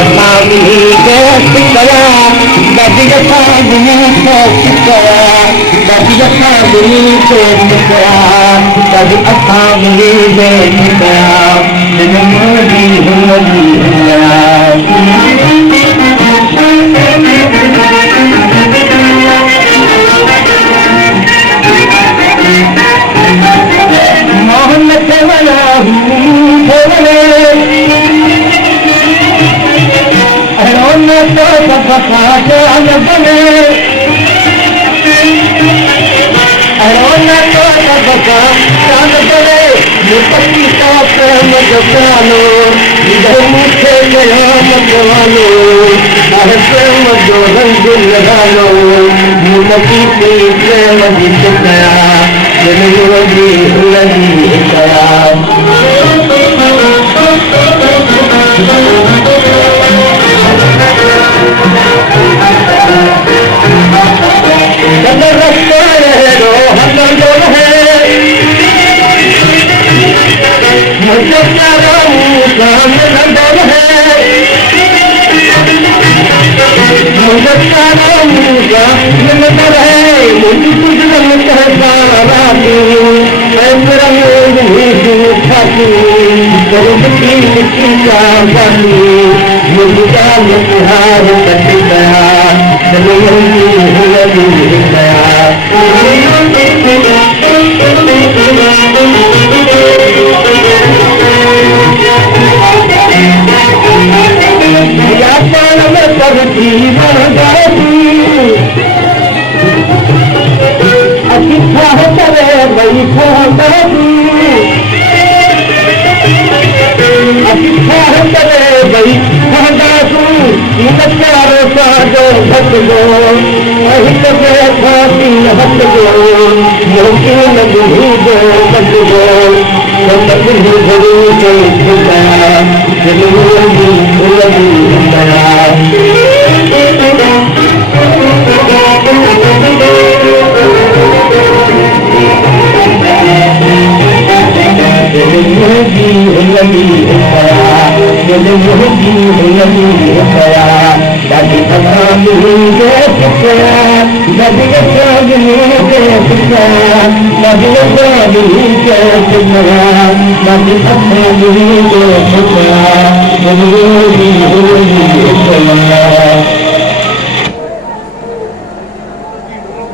असामी दोस्त कया बदिया सागनी दोस्त कया बदिया सागनी दोस्त कया बदी असामी दोस्त कया दिन मोदी होली मोहन सेवला तो बने अरोना तो बने मुपत्ती का प्रेम जगानो इधर मुझे मेरा मतवानो हर प्रेम जो रंग लगानो मुपत्ती की प्रेम जीत गया जनयोगी लगी गया